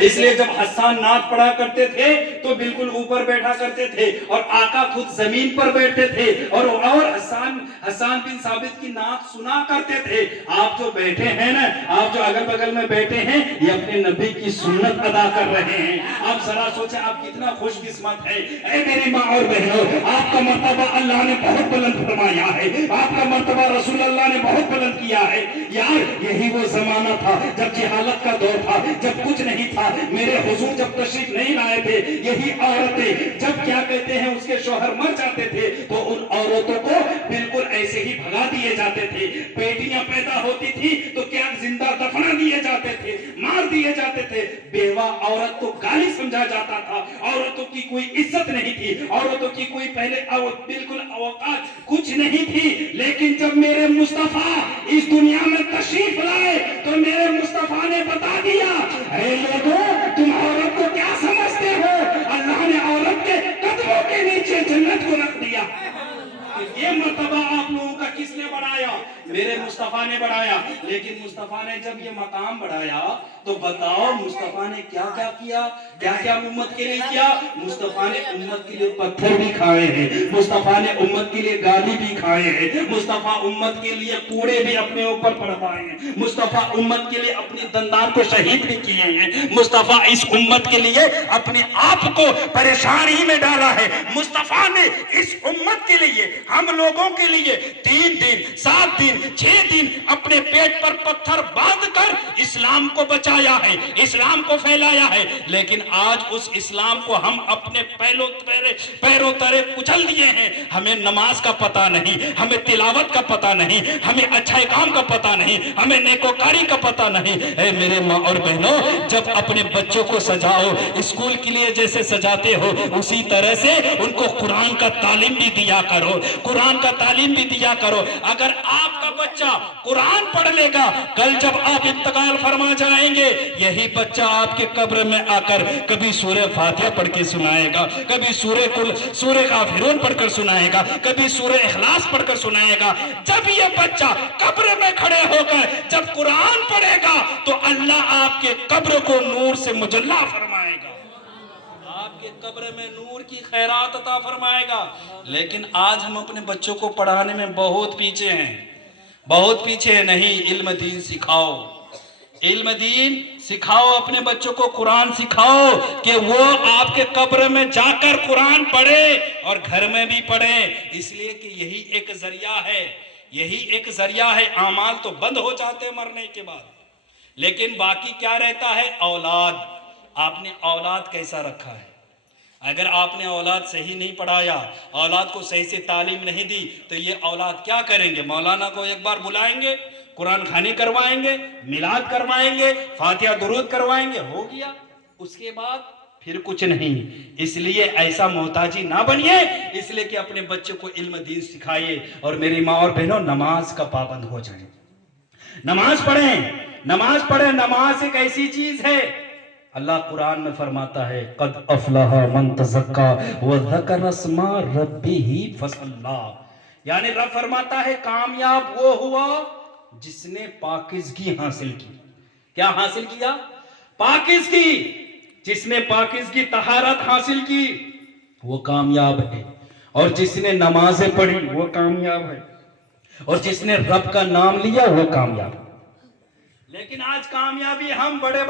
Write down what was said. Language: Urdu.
اس لیے جب حسان نعت پڑھا کرتے تھے تو بالکل اوپر بیٹھا کرتے تھے اور آقا خود زمین پر بیٹھتے تھے اور حسان بن ثابت کی نعت سنا کرتے تھے. آپ جو بیٹھے ہیں نا, آپ جو اگل بگل میں بیٹھے ہیں, یہ اپنے نبی کی سنت ادا کر رہے ہیں. آپ ذرا سوچیں آپ کتنا خوش قسمت ہے. اے میری ماں اور بہنوں, آپ کا مرتبہ اللہ نے بہت بلند فرمایا ہے, آپ کا مرتبہ رسول اللہ نے بہت بلند کیا ہے. یار یہی وہ زمانہ تھا جب جہالت کا دور تھا, جب کچھ نہیں تھا. میرے حضور جب تشریف نہیں لائے تھے, یہی عورتیں جب کیا کہتے ہیں اس کے شوہر مر جاتے تھے تو ان عورتوں کو بالکل ایسے ہی بھگا دیے جاتے تھے. بیٹیاں پیدا ہوتی تھی تو کیا زندہ دفنا دیے جاتے تھے, مار دیے جاتے تھے. بیوہ عورت کو گالی سمجھا جاتا تھا, عورتوں کی کوئی عزت نہیں تھی, عورتوں کی کوئی پہلے بالکل اوقات کچھ نہیں تھی. لیکن جب میرے مصطفیٰ اس دنیا میں تشریف لائے تو میرے مصطفیٰ نے بتا دیا, اے لوگوں تم عورت کو کیا سمجھتے ہو, اللہ نے عورت کے قدموں کے نیچے جنت کو رکھ دیا. یہ مرتبہ آپ لوگوں کا کس نے بڑھایا؟ میرے مصطفیٰ نے بڑھایا. لیکن مصطفیٰ نے جب یہ مقام بڑھایا تو بتاؤ مصطفیٰ نے کیا کیا کیا, کیا کیا امت کے لیے کیا. مصطفیٰ نے امت کے لیے پتھر بھی کھائے ہیں, مصطفیٰ نے امت کے لیے گالی بھی کھائے ہیں, مصطفیٰ امت کے لیے کوڑے بھی اپنے اوپر پڑھائے ہیں, مصطفیٰ امت کے لیے اپنی دندان کو شہید بھی کیے ہیں, مصطفیٰ اس امت کے لیے اپنے آپ کو پریشانی میں ڈالا ہے. مصطفیٰ نے اس امت کے لیے, ہم لوگوں کے لیے 3 دن 7 دن 6 دن اپنے پیٹ پر پتھر باندھ کر اسلام کو بچایا ہے, اسلام کو پھیلایا ہے. لیکن آج اس اسلام کو ہم اپنے پیروں تلے کچل دیے ہیں. ہمیں نماز کا پتہ نہیں, ہمیں تلاوت کا پتہ نہیں, ہمیں اچھائی کام کا پتہ نہیں, ہمیں نیکوکاری کا پتہ نہیں. اے میرے ماں اور بہنوں, جب اپنے بچوں کو سجاؤ اسکول کے لیے جیسے سجاتے ہو اسی طرح سے ان کو قرآن کا تعلیم بھی دیا کرو, قرآن کا تعلیم بھی دیا کرو. اگر آپ کا بچہ قرآن پڑھ لے گا, کل جب آپ انتقال فرما جائیں گے یہی بچہ آپ کے قبر میں آ کر کبھی سورہ فاتحہ پڑھ کے سنائے گا, کبھی سورہ کافرون پڑھ کر سنائے گا, کبھی سورہ اخلاص پڑھ کر سنائے گا. جب یہ بچہ قبر میں کھڑے ہو کر جب قرآن پڑھے گا تو اللہ آپ کے قبر کو نور سے مجلا فرمائے گا, آپ کے قبر میں نور کی خیرات عطا فرمائے گا. لیکن آج ہم اپنے بچوں کو پڑھانے میں بہت پیچھے ہیں, بہت پیچھے. نہیں, علم دین سکھاؤ, علم دین سکھاؤ, اپنے بچوں کو قرآن سکھاؤ کہ وہ آپ کے قبر میں جا کر قرآن پڑھے اور گھر میں بھی پڑھے. اس لیے کہ یہی ایک ذریعہ ہے, یہی ایک ذریعہ ہے. اعمال تو بند ہو جاتے ہیں مرنے کے بعد, لیکن باقی کیا رہتا ہے؟ اولاد. آپ نے اولاد کیسا رکھا ہے؟ اگر آپ نے اولاد صحیح نہیں پڑھایا, اولاد کو صحیح سے تعلیم نہیں دی تو یہ اولاد کیا کریں گے؟ مولانا کو ایک بار بلائیں گے, قرآن خوانی کروائیں گے, میلاد کروائیں گے, فاتحہ درود کروائیں گے, ہو گیا. اس کے بعد پھر کچھ نہیں. اس لیے ایسا محتاجی نہ بنیے, اس لیے کہ اپنے بچے کو علم دین سکھائیے. اور میری ماں اور بہنوں, نماز کا پابند ہو جائیں, نماز پڑھیں, نماز پڑھیں. نماز ایک ایسی چیز ہے, اللہ قرآن میں فرماتا ہے قد افلح من تزکا وذکر اسم ربہ فصلی. یعنی رب فرماتا ہے کامیاب وہ ہوا جس نے پاکیزگی حاصل کی. کیا حاصل کیا؟ پاکیزگی. جس نے پاکیزگی طہارت حاصل کی وہ کامیاب ہے, اور جس نے نمازیں پڑھی وہ کامیاب ہے, اور جس نے رب کا نام لیا وہ کامیاب. لیکن آج کامیابی ہم بڑے